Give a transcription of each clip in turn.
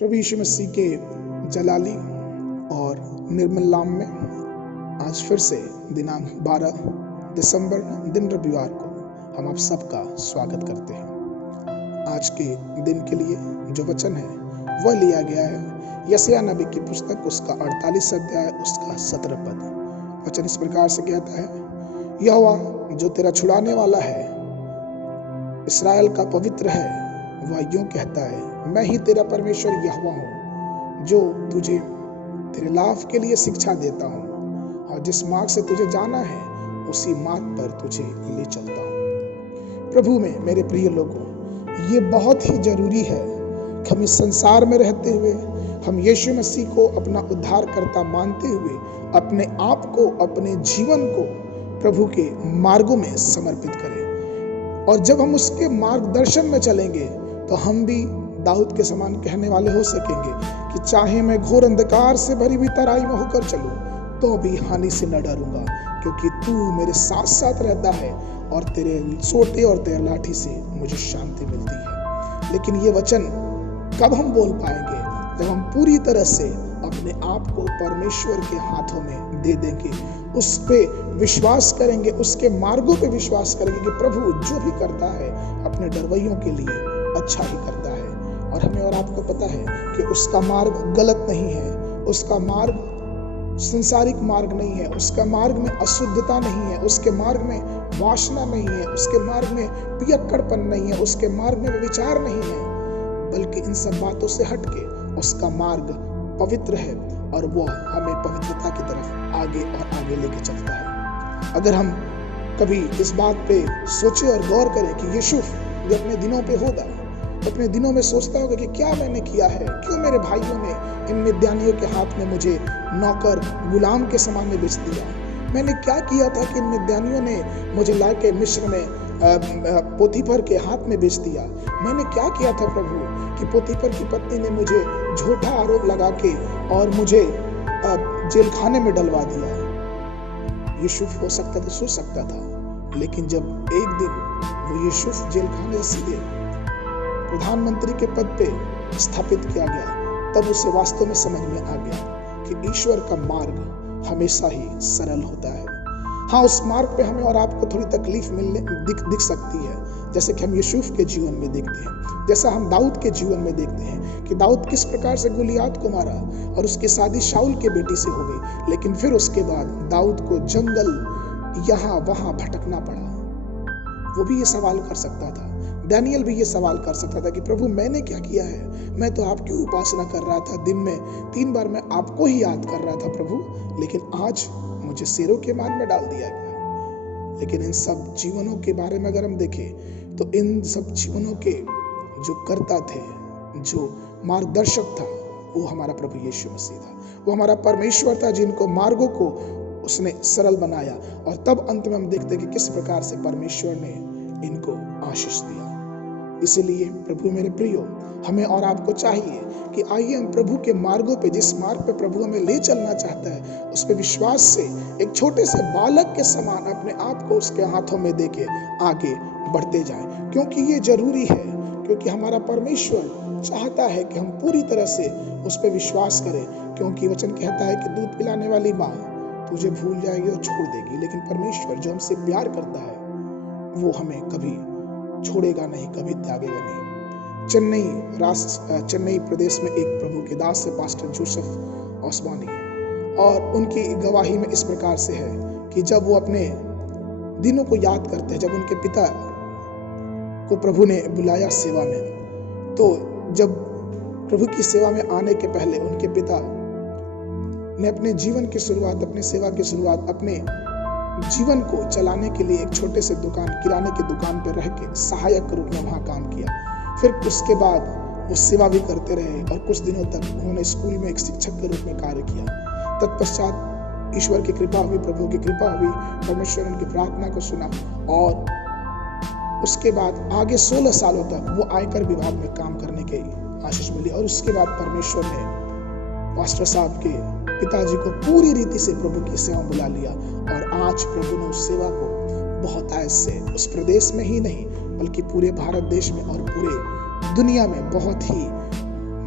प्रभु यीशु मसीह के जलाली और निर्मल नाम में आज फिर से दिनांक 12 दिसंबर दिन रविवार को हम आप सबका स्वागत करते हैं। आज के दिन के लिए जो वचन है वह लिया गया है यशायाह नबी की पुस्तक उसका 48 अध्याय उसका 17 पद। वचन इस प्रकार से कहता है, यहोवा जो तेरा छुड़ाने वाला है, इस्राएल का पवित्र है, वह यूं कहता है, मैं ही तेरा परमेश्वर यहोवा हूँ, जो तुझे तेरे लाभ के लिए शिक्षा देता हूँ और जिस मार्ग से तुझे जाना है उसी मार्ग पर तुझे ले चलता हूँ। प्रभु में मेरे प्रिय लोगों, ये बहुत ही जरूरी है कि हम इस संसार में रहते हुए हम यीशु मसीह को अपना उद्धारकर्ता मानते हुए अपने आप को, अपने जीवन को प्रभु के मार्गों में समर्पित करें। और जब हम उसके मार्गदर्शन में चलेंगे तो हम भी दाऊद के समान कहने वाले हो सकेंगे कि चाहे मैं घोर अंधकार से भरी हुई तराई में होकर चलूं तो भी हानि से न डरूंगा, क्योंकि तू मेरे साथ साथ रहता है और तेरे सोटे और तेरे लाठी से मुझे शांति मिलती है। लेकिन ये वचन कब हम बोल पाएंगे? जब हम पूरी तरह से अपने आप को परमेश्वर के हाथों में दे देंगे, उस पे विश्वास करेंगे, उसके मार्गों पे विश्वास करेंगे कि प्रभु जो भी करता है अपने डरवैयों के लिए अच्छा ही करता है। और हमें और आपको पता है कि उसका मार्ग गलत नहीं है, उसका मार्ग संसारिक मार्ग नहीं है, उसका मार्ग में अशुद्धता नहीं है, उसके मार्ग में वासना नहीं है, उसके मार्ग में पियक्कड़पन नहीं है, उसके मार्ग में विचार नहीं है, बल्कि इन सब बातों से हटके उसका मार्ग पवित्र है और वो हमें पवित्रता की तरफ आगे और आगे लेके चलता है। अगर हम कभी इस बात पे सोचे और गौर करें कि यूसुफ जो अपने दिनों पे होगा, अपने दिनों में सोचता होगा कि क्या मैंने किया है, क्यों मेरे भाइयों ने इन मिद्यानियों के हाथ में मुझे नौकर गुलाम के समान में बेच दिया, मैंने क्या किया था कि इन मिद्यानियों ने मुझे लाके मिस्र में पोतीफर के हाथ में बेच दिया, मैंने क्या किया था प्रभु कि पोतीफर की पत्नी ने मुझे झूठा आरोप लगा के और मुझे जेल खाने में डलवा दिया। यूसुफ हो सकता था, सोच सकता था, लेकिन जब एक दिन वो यूसुफ जेल खाने से सीधे प्रधानमंत्री के पद पे स्थापित किया गया, तब उसे वास्तव में समझ में आ गया कि ईश्वर का मार्ग हमेशा ही सरल होता है। हाँ, उस मार्ग पे हमें और आपको थोड़ी तकलीफ दिख सकती है, जैसे कि हम यूसुफ के जीवन में देखते हैं, जैसा हम दाऊद के जीवन में देखते हैं कि दाऊद किस प्रकार से गोलियात को मारा और उसकी शादी शाऊल के बेटी से हो गई, लेकिन फिर उसके बाद दाऊद को जंगल यहाँ वहां भटकना पड़ा। वो भी ये सवाल कर सकता था, दानियल भी ये सवाल कर सकता था कि प्रभु मैंने क्या किया है, मैं तो आपकी उपासना कर रहा था, दिन में 3 बार मैं आपको ही याद कर रहा था प्रभु, लेकिन आज मुझे शेरों के मान में डाल दिया गया। लेकिन इन सब जीवनों के बारे में अगर हम देखें तो इन सब जीवनों के जो कर्ता थे, जो मार्गदर्शक था, वो हमारा प्रभु यीशु मसीह था, वो हमारा परमेश्वर था, जिनको मार्गों को उसने सरल बनाया। और तब अंत में हम देखते कि किस प्रकार से परमेश्वर ने इनको आशीष दिया। इसीलिए प्रभु मेरे प्रियो, हमें और आपको चाहिए कि आइए हम प्रभु के मार्गों पे, जिस मार्ग पे प्रभु हमें ले चलना चाहता है, उस पे विश्वास से एक छोटे से बालक के समान अपने आप को उसके हाथों में देके आगे बढ़ते जाएं, क्योंकि ये जरूरी है, क्योंकि हमारा परमेश्वर चाहता है कि हम पूरी तरह से उस पे विश्वास करें। क्योंकि वचन कहता है कि दूध पिलाने वाली माँ तुझे भूल जाएगी और छोड़ देगी, लेकिन परमेश्वर जो हमसे प्यार करता है वो हमें कभी छोड़ेगा नहीं, कभी त्यागेगा नहीं। चेन्नई प्रदेश में एक प्रभु के दास है पास्टर जोसेफ ओस्मानी, और उनकी गवाही में इस प्रकार से है कि जब वो अपने दिनों को याद करते हैं, जब उनके पिता को प्रभु ने बुलाया सेवा में, तो जब प्रभु की सेवा में आने के पहले उनके पिता ने अपने जीवन की शुरुआत, अपने सेवा की शुरुआत, अपने जीवन को चलाने के लिए एक छोटे से दुकान, किराने की दुकान पर रह के सहायक के रूप में वहां काम किया। फिर उसके बाद वो सेवा भी करते रहे और कुछ दिनों तक उन्होंने स्कूल में एक शिक्षक के रूप में कार्य किया। तत्पश्चात ईश्वर की कृपा हुई, प्रभु की कृपा हुई, परमेश्वर उनकी प्रार्थना को सुना और उसके बाद आगे 16 सालों तक वो आयकर विभाग में काम करने की आशीष मिली। और उसके बाद परमेश्वर ने पास्टर साहब के पिताजी को पूरी रीति से प्रभु की सेवा बुला लिया और आज प्रभु ने उस सेवा को बहुत आयत से उस प्रदेश में ही नहीं बल्कि पूरे भारत देश में और पूरे दुनिया में बहुत ही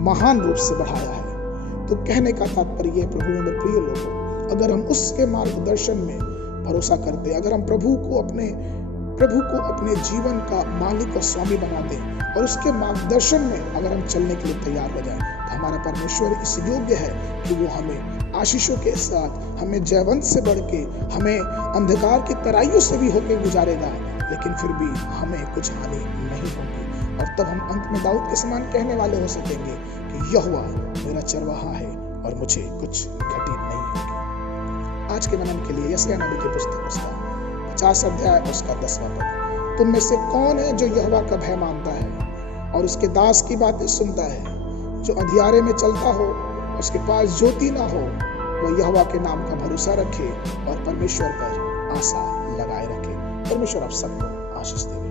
महान रूप से बढ़ाया है। तो कहने का तात्पर्य प्रभु में मेरे प्रिय लोगों, अगर हम उसके मार्गदर्शन में भरोसा करते, अगर हम प्रभु को अपने जीवन का मालिक और स्वामी बना दें और उसके मार्गदर्शन में अगर हम चलने के लिए तैयार हो जाएं, तो हमारा परमेश्वर इस योग्य है कि वो हमें आशीषों के साथ, हमें जयवंत से बढ़ के, हमें अंधकार की तराइयों से भी होकर गुजारेगा, लेकिन फिर भी हमें कुछ हानि नहीं होगी। और तब हम अंत में दाऊद के समान कहने वाले हो सकेंगे कि यहोवा मेरा चरवाहा है और मुझे कुछ घटी नहीं होगी। आज के मनन के लिए यशायाह नबी की पुस्तक उसका 50 अध्याय उसका 10वां पद। तुम में से कौन है जो यहोवा का भय मानता है और उसके दास की बातें सुनता है? जो अंधियारे में चलता हो, उसके पास ज्योति ना हो, वह यहोवा के नाम का भरोसा रखे और परमेश्वर पर आशा लगाए रखे। परमेश्वर आप सबको आशीष दे।